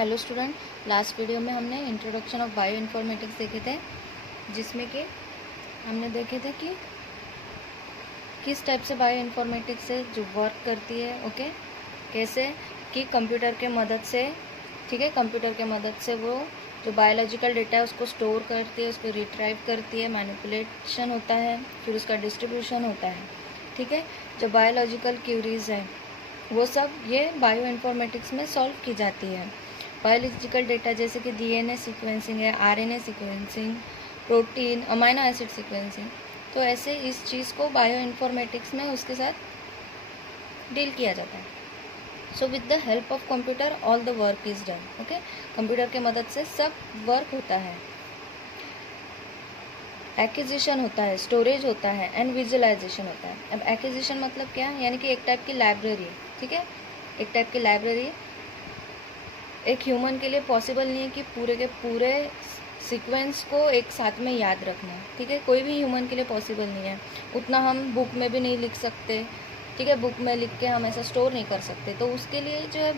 Hello student, last video में हमने introduction of bio informatics देखे थे, जिसमें कि हमने देखे थे कि किस टाइप से बायो इन्फॉर्मेटिक्स से जो वर्क करती है, ओके, कैसे कि कंप्यूटर के मदद से, ठीक है, कंप्यूटर के मदद से वो जो बायोलॉजिकल डेटा है उसको स्टोर करती है, उसको रिट्राइव करती है, मैनिपुलेशन होता है, फिर उसका डिस्ट्रीब्यूशन होता है, ठीक है। जो बायोलॉजिकल क्यूरीज है वो सब ये बायो इन्फॉर्मेटिक्स में सॉल्व की जाती है। बायोलॉजिकल डेटा जैसे कि डीएनए सीक्वेंसिंग है, RNA sequencing, protein, amino acid sequencing, तो ऐसे इस चीज़ को बायो इन्फॉर्मेटिक्स में उसके साथ डील किया जाता है। So with the help of computer all the work is done, okay. Computer के मदद से सब वर्क होता है, एक्विजिशन होता है, स्टोरेज होता है एंड विजुअलाइजेशन होता है। अब एक्विजिशन मतलब क्या है, यानी कि एक टाइप की लाइब्रेरी, ठीक है, एक टाइप की लाइब्रेरी एक ह्यूमन के लिए पॉसिबल नहीं है कि पूरे के पूरे सीक्वेंस को एक साथ में याद रखना, ठीक है, कोई भी ह्यूमन के लिए पॉसिबल नहीं है, उतना हम बुक में भी नहीं लिख सकते, ठीक है, बुक में लिख के हम ऐसा स्टोर नहीं कर सकते। तो उसके लिए जो है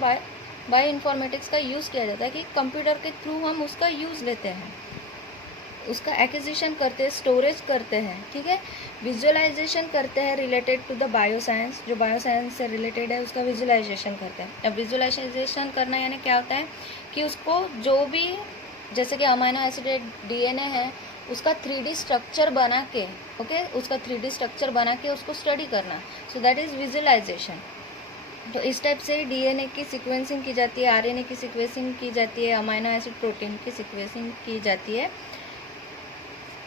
बायो इन्फॉर्मेटिक्स का यूज़ किया जाता है कि कंप्यूटर के थ्रू हम उसका यूज़ लेते हैं, उसका एक्विजिशन करते हैं, स्टोरेज करते हैं, ठीक है, विजुअलाइजेशन करते हैं रिलेटेड टू द बायोसाइंस, जो बायोसाइंस से रिलेटेड है उसका विजुअलाइजेशन करते हैं। अब विजुअलाइजेशन करना यानी क्या होता है कि उसको जो भी, जैसे कि अमाइनो एसिड डीएनए है, उसका 3D स्ट्रक्चर बना के, ओके, उसका 3D स्ट्रक्चर बना के उसको स्टडी करना, सो दैट इज़ विजुअलाइजेशन। तो इस टाइप से डीएनए की सीक्वेंसिंग की जाती है, आरएनए की सीक्वेंसिंग की जाती है, अमाइनो एसिड प्रोटीन की सीक्वेंसिंग की जाती है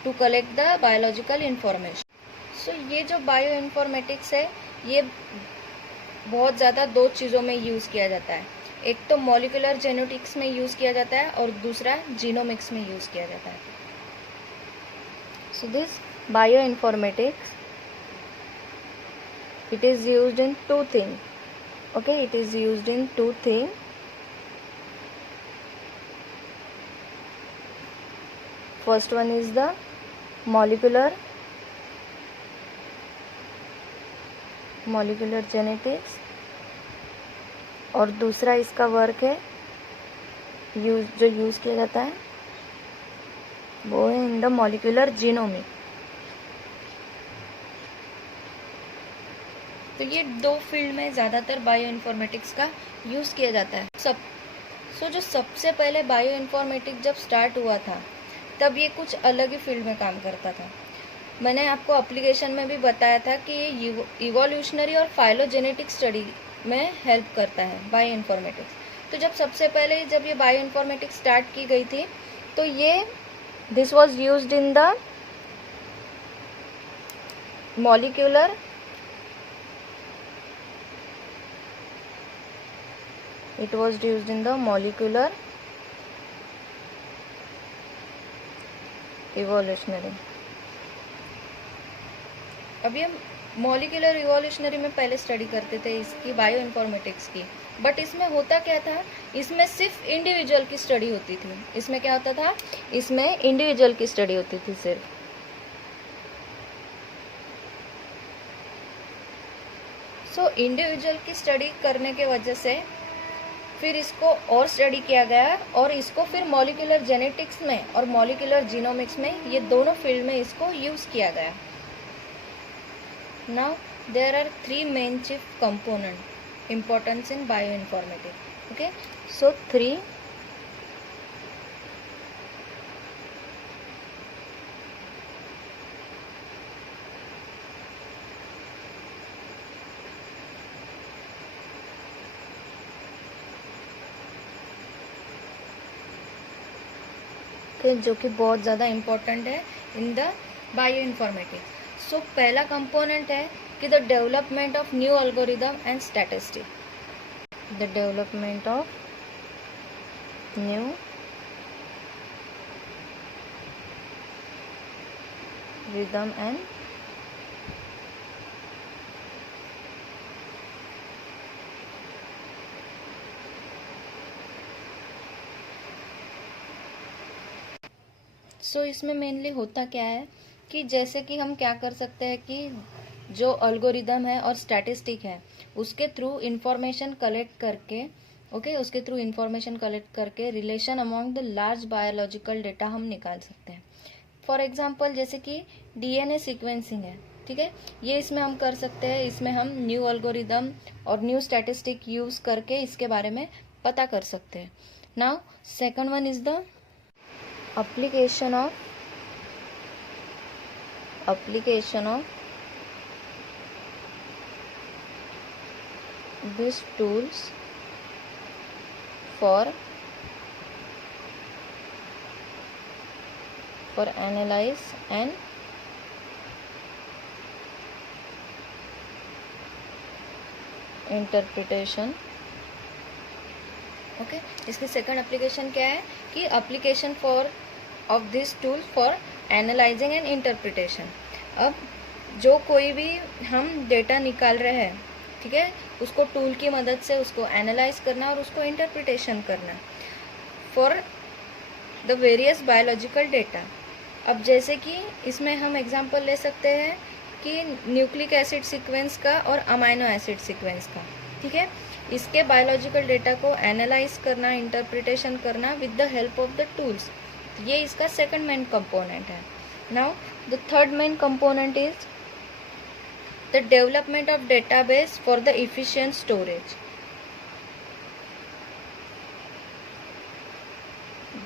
to collect the biological information. So ये जो बायो इन्फॉर्मेटिक्स है ये बहुत ज़्यादा दो चीज़ों में यूज़ किया जाता है, एक तो मॉलिक्यूलर जेनेटिक्स में यूज़ किया जाता है और दूसरा जीनोमिक्स में यूज़ किया जाता है। So this bio informatics it is used in two thing, okay, it is used in two thing. First one is the molecular genetics और दूसरा इसका वर्क है जो यूज़ किया जाता है वो है इन द मॉलिक्यूलर जीनोमिक। तो ये दो फील्ड में ज़्यादातर बायो इन्फॉर्मेटिक्स का यूज़ किया जाता है। जो सबसे पहले बायो इन्फॉर्मेटिक्स जब स्टार्ट हुआ था तब ये कुछ अलग ही फील्ड में काम करता था। मैंने आपको एप्लीकेशन में भी बताया था कि ये इवोल्यूशनरी और फाइलोजेनेटिक स्टडी में हेल्प करता है बायो इन्फॉर्मेटिक्स। तो जब सबसे पहले जब ये बायो इन्फॉर्मेटिक्स स्टार्ट की गई थी तो ये this was used in the molecular evolutionary. अभी हम मॉलिक्यूलर इवोल्यूशनरी में पहले स्टडी करते थे इसकी बायो इन्फॉर्मेटिक्स की, बट इसमें होता क्या था, इसमें सिर्फ इंडिविजुअल की स्टडी होती थी। इसमें क्या होता था, इसमें इंडिविजुअल की स्टडी होती थी सिर्फ। सो इंडिविजुअल की स्टडी करने के वजह से फिर इसको और स्टडी किया गया और इसको फिर मॉलिक्यूलर जेनेटिक्स में और मॉलिक्यूलर जीनोमिक्स में, ये दोनों फील्ड में इसको यूज़ किया गया। Now there are three main chief component importance in bioinformatics, okay, so three जो कि बहुत ज़्यादा इम्पोर्टेंट है इन द बायो इन्फॉर्मेटिक्स। सो पहला कंपोनेंट है कि the development of new algorithm and statistic, the development of new rhythm and इसमें mainly होता क्या है कि जैसे कि हम क्या कर सकते हैं कि जो एल्गोरिदम है और स्टैटिस्टिक है उसके थ्रू इंफॉर्मेशन कलेक्ट करके ओके उसके थ्रू इंफॉर्मेशन कलेक्ट करके relation among the large biological data हम निकाल सकते हैं। फॉर एग्जाम्पल जैसे कि डीएनए सीक्वेंसिंग है, ठीक है, ये इसमें हम कर सकते हैं। इसमें हम न्यू एल्गोरिदम और न्यू स्टैटिस्टिक यूज करके इसके बारे में पता कर सकते हैं। Now second one is the application of these tools for analyze and interpretation। Okay इसकी सेकंड एप्लीकेशन क्या है कि application for of this tool for analysing and interpretation. अब जो कोई भी हम डेटा निकाल रहे हैं, ठीक है, उसको टूल की मदद से उसको एनालाइज करना और उसको इंटरप्रिटेशन करना for the various biological data. अब जैसे कि इसमें हम एग्जांपल ले सकते हैं कि न्यूक्लिक एसिड सीक्वेंस का और अमाइनो एसिड सीक्वेंस का, ठीक है, इसके बायोलॉजिकल डेटा को एनालाइज करना, इंटरप्रिटेशन करना with the help of the tools. ये इसका सेकंड मेन कंपोनेंट है। Now the third main component is the development of database for the efficient storage.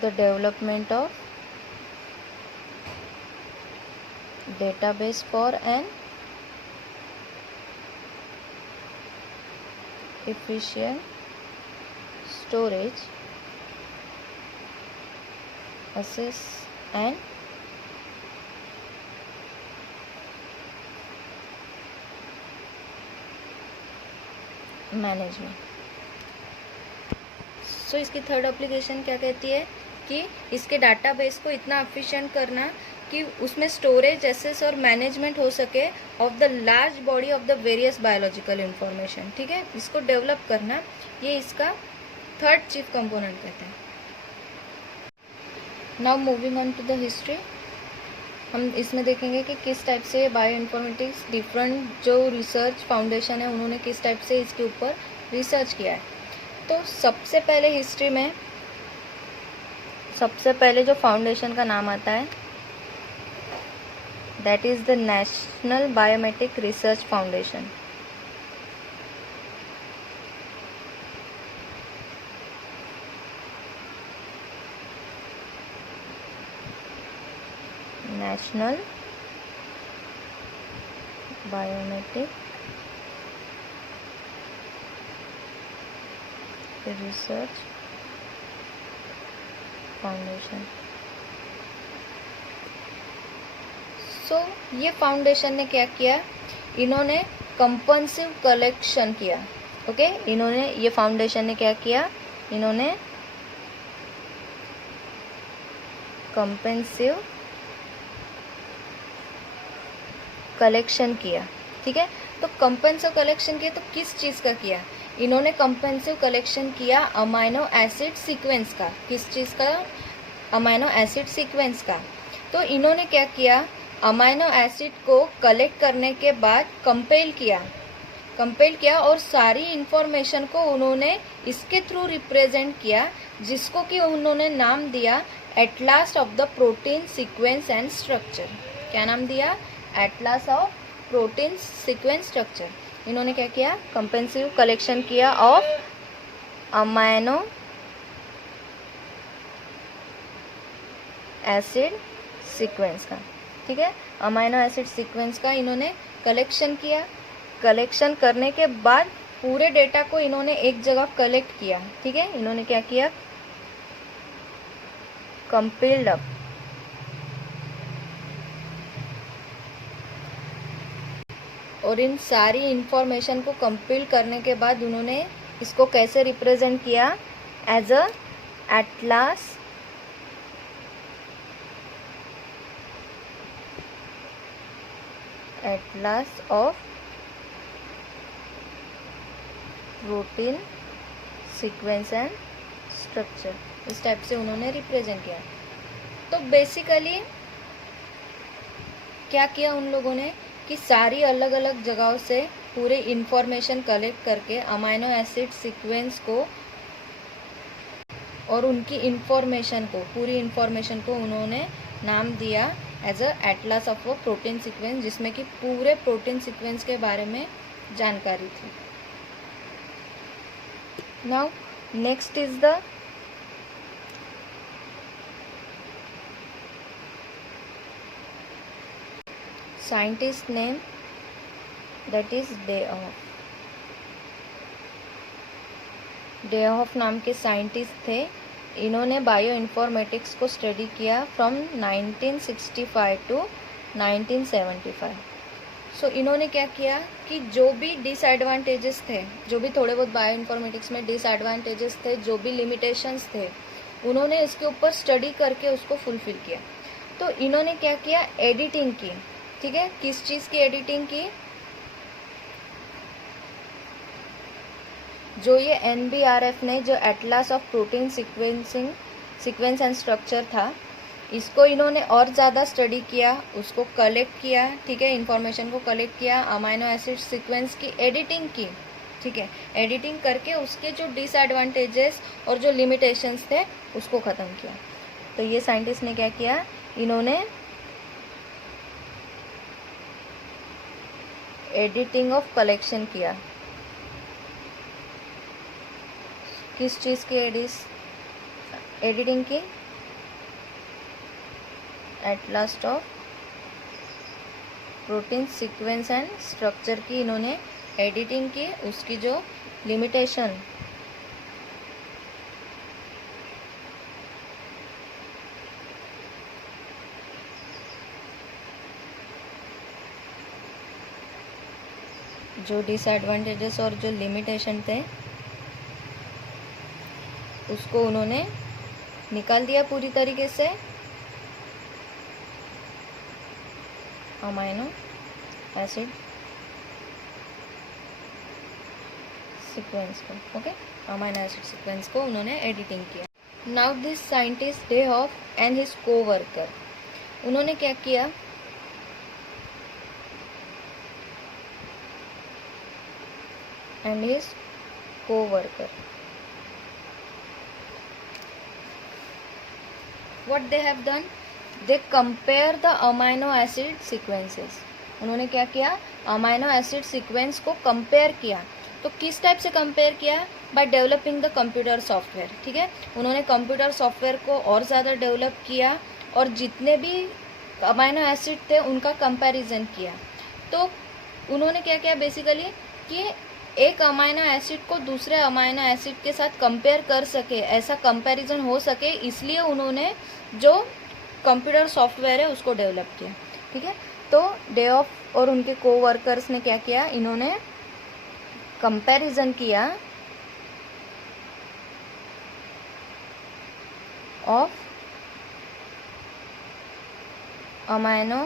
The development of database for an efficient storage, access and management. So इसकी third application क्या कहती है कि इसके database को इतना efficient करना कि उसमें स्टोरेज, एक्सेस और मैनेजमेंट हो सके of the large body of the various biological information, ठीक है, इसको डेवलप करना, ये इसका थर्ड चीफ कंपोनेंट कहते हैं। Now moving on to the history, हम इसमें देखेंगे कि किस टाइप से बायो इन्फॉर्मेटिक्स डिफरेंट जो रिसर्च फाउंडेशन है उन्होंने किस टाइप से इसके ऊपर रिसर्च किया है। तो सबसे पहले हिस्ट्री में सबसे पहले जो फाउंडेशन का नाम आता है that is the National Biometric Research Foundation। National Biometric Research Foundation। सो ये फाउंडेशन ने क्या किया, इन्होंने कंपल्सिव कलेक्शन किया। ओके इन्होंने ये फाउंडेशन ने क्या किया, इन्होंने कंपल्सिव कलेक्शन किया, ठीक है। तो कंपल्सिव कलेक्शन किया तो किस चीज़ का किया, इन्होंने कंपल्सिव कलेक्शन किया अमाइनो एसिड सीक्वेंस का। किस चीज़ का, अमाइनो एसिड सीक्वेंस का। तो इन्होंने क्या किया, अमाइनो एसिड को कलेक्ट करने के बाद कंपेल किया और सारी इंफॉर्मेशन को उन्होंने इसके थ्रू रिप्रेजेंट किया, जिसको कि उन्होंने नाम दिया atlas of the protein sequence and structure. क्या नाम दिया, atlas of protein sequence structure. इन्होंने क्या किया, कंपेंसिव कलेक्शन किया ऑफ अमाइनो एसिड सीक्वेंस का, ठीक है, अमाइनो एसिड सीक्वेंस का इन्होंने कलेक्शन किया। कलेक्शन करने के बाद पूरे डेटा को इन्होंने एक जगह कलेक्ट किया, ठीक है, इन्होंने क्या किया, कंपाइल्ड अप, और इन सारी इंफॉर्मेशन को कंपाइल करने के बाद उन्होंने इसको कैसे रिप्रेजेंट किया, as a atlas of protein sequence and structure. इस टाइप से उन्होंने रिप्रेजेंट किया। तो बेसिकली क्या किया उन लोगों ने कि सारी अलग अलग जगहों से पूरे इंफॉर्मेशन कलेक्ट करके अमाइनो एसिड सीक्वेंस को और उनकी इंफॉर्मेशन को, पूरी इंफॉर्मेशन को उन्होंने नाम दिया as a atlas of a protein sequence, जिसमें कि पूरे प्रोटीन सीक्वेंस के बारे में जानकारी थी। Now next is the scientist name, that is day of. Day of नाम के साइंटिस्ट थे। इन्होंने बायो इन्फॉर्मेटिक्स को स्टडी किया फ्रॉम 1965 टू 1975। सो इन्होंने क्या किया कि जो भी डिसएडवांटेजेस थे, जो भी थोड़े बहुत बायो इन्फॉर्मेटिक्स में डिसएडवांटेजेस थे, जो भी लिमिटेशंस थे, उन्होंने इसके ऊपर स्टडी करके उसको फुलफिल किया। तो इन्होंने क्या किया, एडिटिंग की। ठीक है, किस चीज़ की एडिटिंग की? जो ये NBRF ने जो Atlas of protein sequence and structure था, इसको इन्होंने और ज़्यादा स्टडी किया, उसको कलेक्ट किया। ठीक है, इंफॉर्मेशन को कलेक्ट किया, अमाइनो एसिड सीक्वेंस की एडिटिंग की। ठीक है, एडिटिंग करके उसके जो डिसएडवांटेजेस और जो लिमिटेशंस थे उसको ख़त्म किया। तो ये साइंटिस्ट ने क्या किया, इन्होंने एडिटिंग ऑफ कलेक्शन किया। किस चीज़ की एडिटिंग की? Atlas of protein sequence and structure की इन्होंने एडिटिंग की। उसकी जो लिमिटेशन, जो डिसएडवांटेजेस और जो लिमिटेशन थे, उसको उन्होंने निकाल दिया पूरी तरीके से अमाइनो एसिड सीक्वेंस को। ओके, अमाइनो एसिड सीक्वेंस को उन्होंने एडिटिंग किया। Now this scientist day of and his co-worker, उन्होंने क्या किया, and his co-worker, what they have done, they compare the amino acid sequences। उन्होंने क्या किया, अमाइनो एसिड सीक्वेंस को कंपेयर किया। तो किस टाइप से कंपेयर किया? By developing the computer software. ठीक है, उन्होंने कंप्यूटर सॉफ्टवेयर को और ज़्यादा डेवलप किया और जितने भी अमाइनो एसिड थे उनका कंपैरिजन किया। तो उन्होंने क्या किया बेसिकली, कि एक अमाइनो एसिड को दूसरे अमाइनो एसिड के साथ कंपेयर कर सके, ऐसा कंपैरिजन हो सके, इसलिए उन्होंने जो कंप्यूटर सॉफ्टवेयर है उसको डेवलप किया। ठीक है, तो डे ऑफ और उनके कोवर्कर्स ने क्या किया, इन्होंने कंपैरिजन किया ऑफ अमाइनो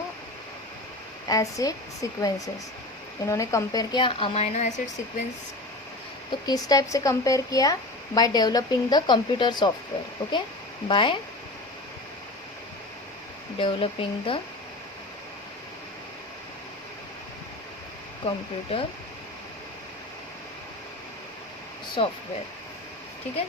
एसिड सीक्वेंसेस। इन्होंने कंपेयर किया अमाइनो एसिड सीक्वेंस। तो किस टाइप से कंपेयर किया? By developing the computer software. Okay, by developing the computer software. ठीक है,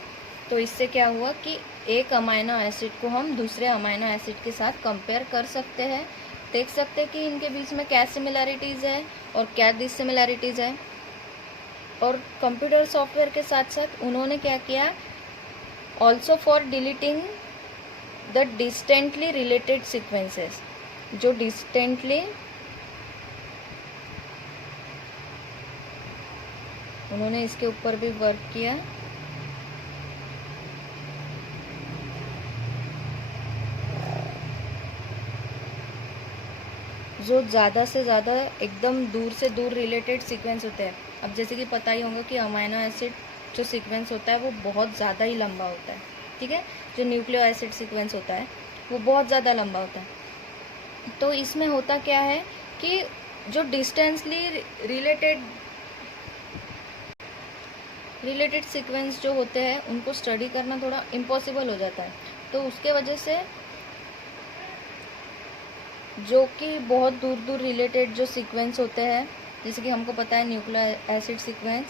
तो इससे क्या हुआ कि एक अमाइनो एसिड को हम दूसरे अमाइनो एसिड के साथ कंपेयर कर सकते हैं, देख सकते हैं कि इनके बीच में क्या सिमिलैरिटीज़ है और क्या डिससिमिलैरिटीज़ है। और कंप्यूटर सॉफ्टवेयर के साथ साथ उन्होंने क्या किया, also for deleting the distantly related sequences, जो डिस्टेंटली उन्होंने इसके ऊपर भी वर्क किया। जो ज़्यादा से ज़्यादा एकदम दूर से दूर रिलेटेड सीक्वेंस होते हैं। अब जैसे कि पता ही होगा कि अमाइनो एसिड जो सीक्वेंस होता है वो बहुत ज़्यादा ही लंबा होता है। ठीक है, जो न्यूक्लियो एसिड सीक्वेंस होता है वो बहुत ज़्यादा लंबा होता है। तो इसमें होता क्या है कि जो डिस्टेंसली रिलेटेड सीक्वेंस जो होते हैं उनको स्टडी करना थोड़ा इम्पॉसिबल हो जाता है। तो उसके वजह से जो कि बहुत दूर दूर रिलेटेड जो सीक्वेंस होते हैं, जैसे कि हमको पता है न्यूक्लियो एसिड सीक्वेंस,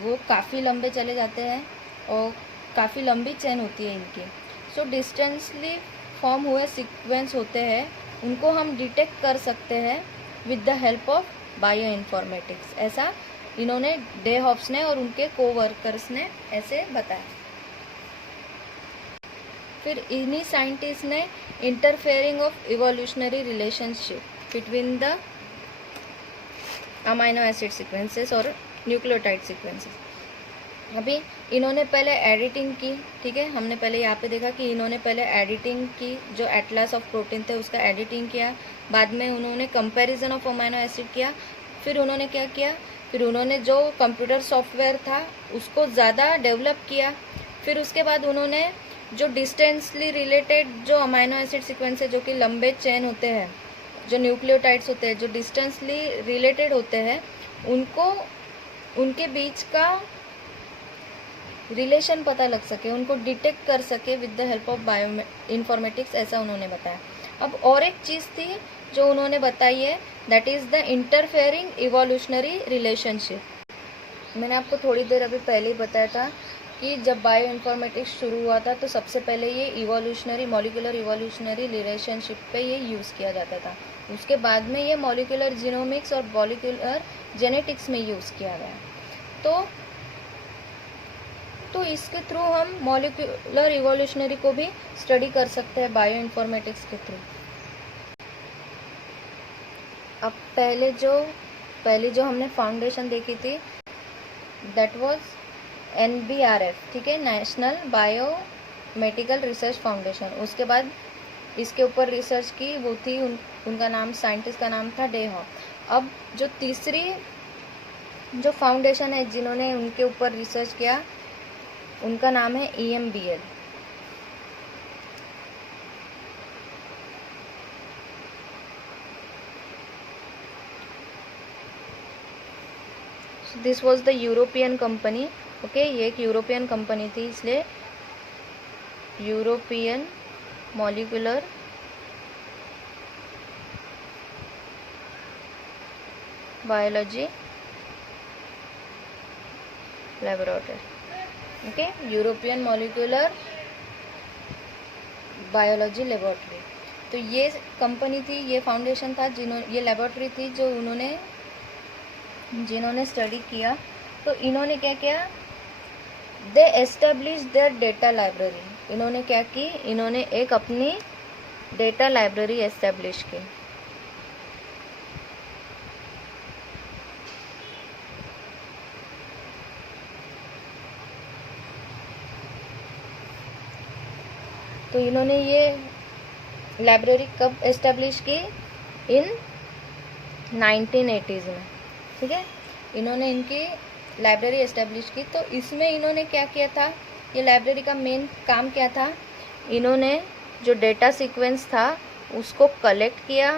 वो काफ़ी लंबे चले जाते हैं और काफ़ी लंबी चेन होती है इनकी। सो डिस्टेंसली फॉर्म हुए सीक्वेंस होते हैं, उनको हम डिटेक्ट कर सकते हैं with the help of bio informatics. ऐसा इन्होंने डे हॉब्स ने और उनके कोवर्कर्स ने ऐसे बताया। फिर इन्हीं साइंटिस्ट ने interfering of evolutionary relationship between the amino acid sequences और न्यूक्लियोटाइड सीक्वेंसेस। अभी इन्होंने पहले एडिटिंग की, ठीक है, हमने पहले यहाँ पे देखा कि इन्होंने पहले एडिटिंग की, जो एटलास ऑफ प्रोटीन थे उसका एडिटिंग किया, बाद में उन्होंने कंपैरिजन ऑफ अमाइनो एसिड किया, फिर उन्होंने क्या किया, फिर उन्होंने जो कंप्यूटर सॉफ्टवेयर था उसको ज़्यादा डेवलप किया, फिर उसके बाद उन्होंने जो डिस्टेंसली रिलेटेड जो अमाइनो एसिड सीक्वेंस है, जो कि लंबे चेन होते हैं, जो न्यूक्लियोटाइड्स होते हैं, जो डिस्टेंसली रिलेटेड होते हैं, उनको उनके बीच का रिलेशन पता लग सके, उनको डिटेक्ट कर सके with the help of bio informatics, ऐसा उन्होंने बताया। अब और एक चीज़ थी जो उन्होंने बताई है, that is the interfering evolutionary relationship. मैंने आपको थोड़ी देर अभी पहले ही बताया था कि जब बायो इन्फॉर्मेटिक्स शुरू हुआ था तो सबसे पहले ये इवोल्यूशनरी मॉलिक्यूलर इवोल्यूशनरी रिलेशनशिप पे ये यूज़ किया जाता था। उसके बाद में ये मॉलिक्यूलर जीनोमिक्स और मॉलिक्यूलर जेनेटिक्स में यूज़ किया गया। तो इसके थ्रू हम मॉलिक्यूलर इवोल्यूशनरी को भी स्टडी कर सकते हैं बायो इन्फॉर्मेटिक्स के थ्रू। अब पहले जो हमने फाउंडेशन देखी थी, दैट वाज NBRF, ठीक है, नेशनल बायोमेडिकल रिसर्च फाउंडेशन। उसके बाद इसके ऊपर रिसर्च की वो थी उनका नाम, साइंटिस्ट का नाम था डे हॉब। अब जो तीसरी जो फाउंडेशन है जिन्होंने उनके ऊपर रिसर्च किया, उनका नाम है EMBL। This was the European company, okay, ये एक यूरोपियन कंपनी थी, इसलिए European molecular biology laboratory, okay, European molecular biology laboratory. तो ये कंपनी थी, ये फाउंडेशन था, ये लेबोरेटरी थी जिन्होंने स्टडी किया। तो इन्होंने क्या किया, दे एस्टेब्लिश देयर डेटा लाइब्रेरी। इन्होंने क्या की, इन्होंने एक अपनी डेटा लाइब्रेरी एस्टेब्लिश की। तो इन्होंने ये लाइब्रेरी कब एस्टेब्लिश की, इन 1980s में, ठीक है, इन्होंने इनकी लाइब्रेरी एस्टेब्लिश की। तो इसमें इन्होंने क्या किया था, ये लाइब्रेरी का मेन काम क्या था, इन्होंने जो डेटा सीक्वेंस था उसको कलेक्ट किया,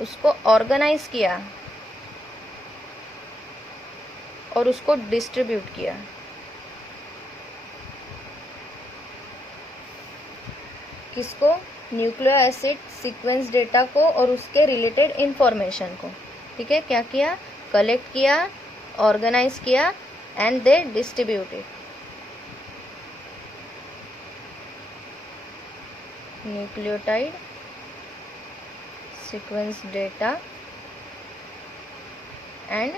उसको ऑर्गेनाइज किया और उसको डिस्ट्रीब्यूट किया। किसको, न्यूक्लियो एसिड सीक्वेंस डेटा को और उसके रिलेटेड इंफॉर्मेशन को, ठीक है, क्या किया, कलेक्ट किया, ऑर्गेनाइज किया and they distributed. Nucleotide sequence data and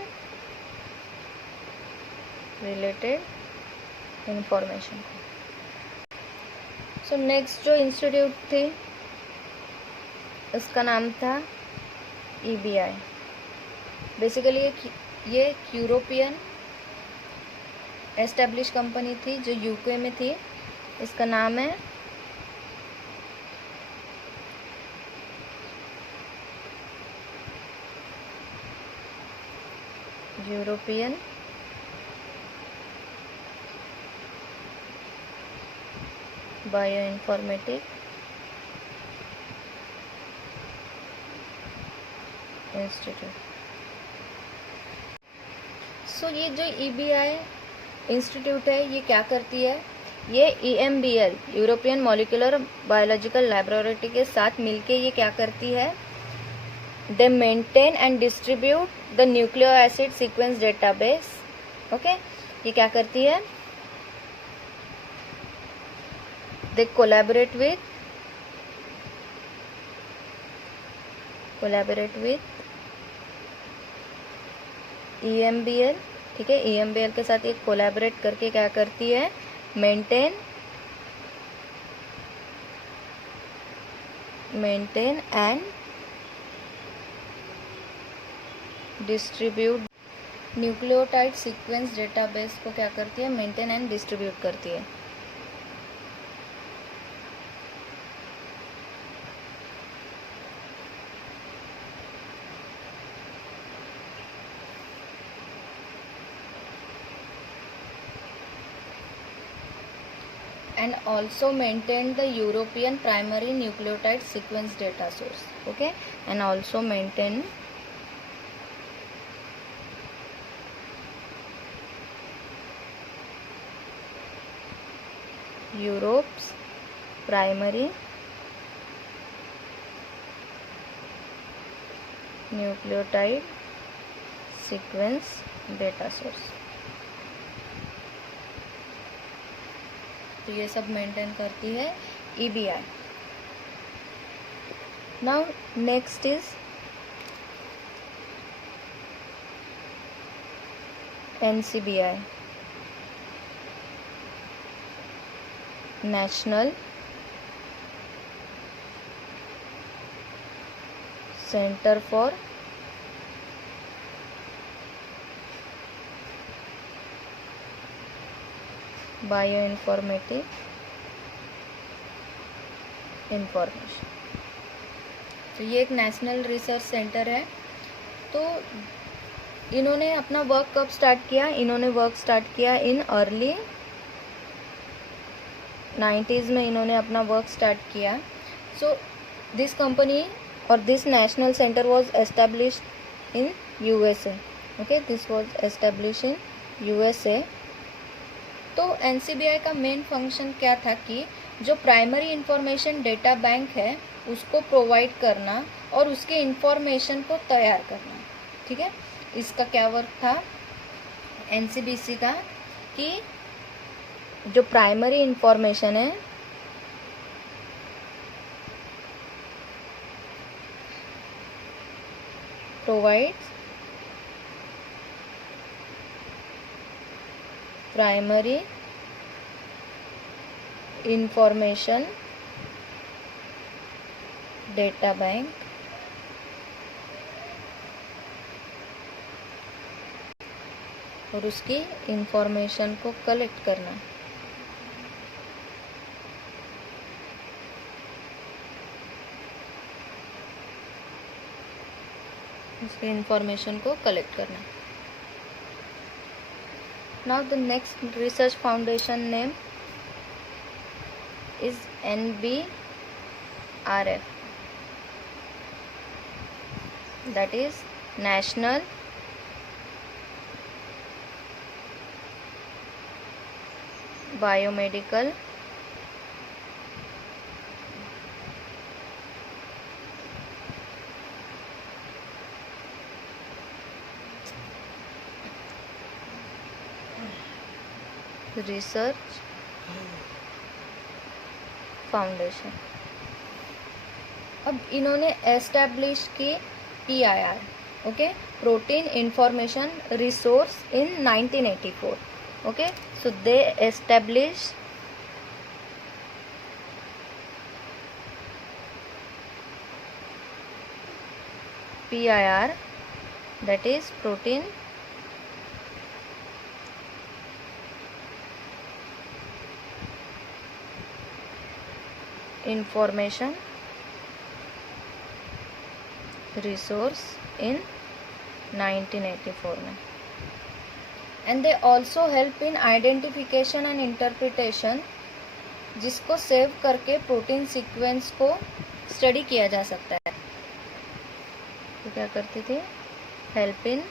related information. So next जो इंस्टीट्यूट थी उसका नाम था EBI। बेसिकली ये यूरोपियन एस्टेब्लिश कंपनी थी जो UK में थी। इसका नाम है यूरोपियन बायो इन्फॉर्मेटिक इंस्टीट्यूट। सो ये जो EBI इंस्टीट्यूट है ये क्या करती है, ये EMBL European molecular biological laboratory के साथ मिलके ये क्या करती है, दे maintain and distribute the nucleo acid sequence database. Okay, ये क्या करती है, they collaborate with EMBL, ठीक है, EMBL के साथ ये कोलैबोरेट करके क्या करती है, maintain and distribute nucleotide sequence database को क्या करती है, मेंटेन एंड डिस्ट्रीब्यूट करती है। And also maintain the European primary nucleotide sequence data source, okay, and also maintain Europe's primary nucleotide sequence data source। तो ये सब मेंटेन करती है EBI। Now next is NCBI, national centre for bioinformative information. तो ये एक national research centre है। तो इन्होंने अपना वर्क कब स्टार्ट किया, इन्होंने वर्क स्टार्ट किया इन अर्ली 90s में इन्होंने अपना वर्क स्टार्ट किया। सो दिस कंपनी और this national centre was established in USA, okay, this was established in USA। तो NCBI का मेन फंक्शन क्या था कि जो प्राइमरी इंफॉर्मेशन डेटा बैंक है उसको प्रोवाइड करना और उसके इंफॉर्मेशन को तैयार करना, ठीक है। इसका क्या वर्क था NCBC का कि जो प्राइमरी इंफॉर्मेशन है provides primary information data bank और उसकी इंफॉर्मेशन को कलेक्ट करना, उसकी इंफॉर्मेशन को कलेक्ट करना। Now the next research foundation name is NBRF, that is National Biomedical Research foundation. अब इन्होंने एस्टैब्लिश की PIR, okay, protein information resource in 1984, okay. So they establish PIR, that is protein information resource in 1984 में। and they also help in identification and interpretation, जिसको save करके protein sequence को study किया जा सकता है। तो क्या करती थी, help in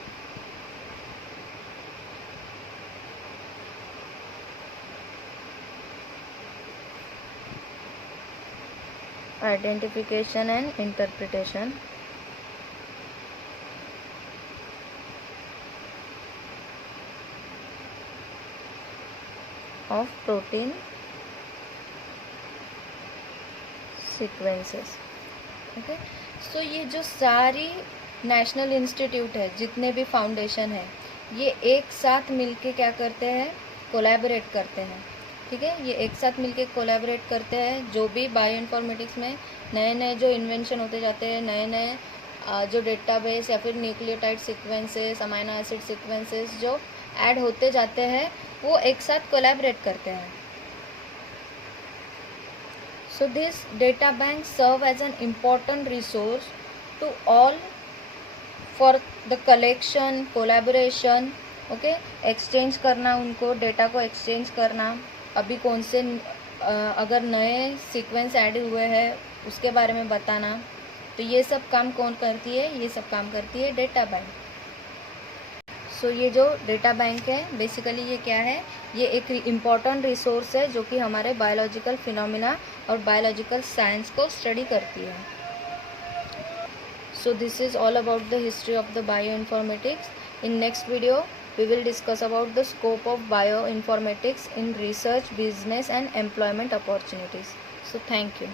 identification and interpretation of protein sequences. Okay, so ये जो सारी नेशनल इंस्टीट्यूट है, जितने भी फाउंडेशन है, ये एक साथ मिलके क्या करते हैं, कोलैबोरेट करते हैं। ठीक है, ये एक साथ मिलके कोलैबोरेट करते हैं। जो भी बायो इन्फॉर्मेटिक्स में नए नए जो इन्वेंशन होते जाते हैं, नए नए जो डेटाबेस या फिर nucleotide sequences, amino acid sequences जो ऐड होते जाते हैं, वो एक साथ कोलैबोरेट करते हैं। So this data bank serve as an important resource to all for the collection, collaboration, okay, exchange करना, उनको डेटा को exchange करना, अभी कौन से अगर नए सीक्वेंस ऐड हुए हैं उसके बारे में बताना। तो ये सब काम कौन करती है, ये सब काम करती है डेटा बैंक। सो ये जो डेटा बैंक है बेसिकली ये क्या है, ये एक इम्पॉर्टेंट रिसोर्स है जो कि हमारे बायोलॉजिकल फिनोमिना और बायोलॉजिकल साइंस को स्टडी करती है। So this is all about the history of the bio informatics. In next video we will discuss about the scope of bioinformatics in research, business and employment opportunities. So thank you.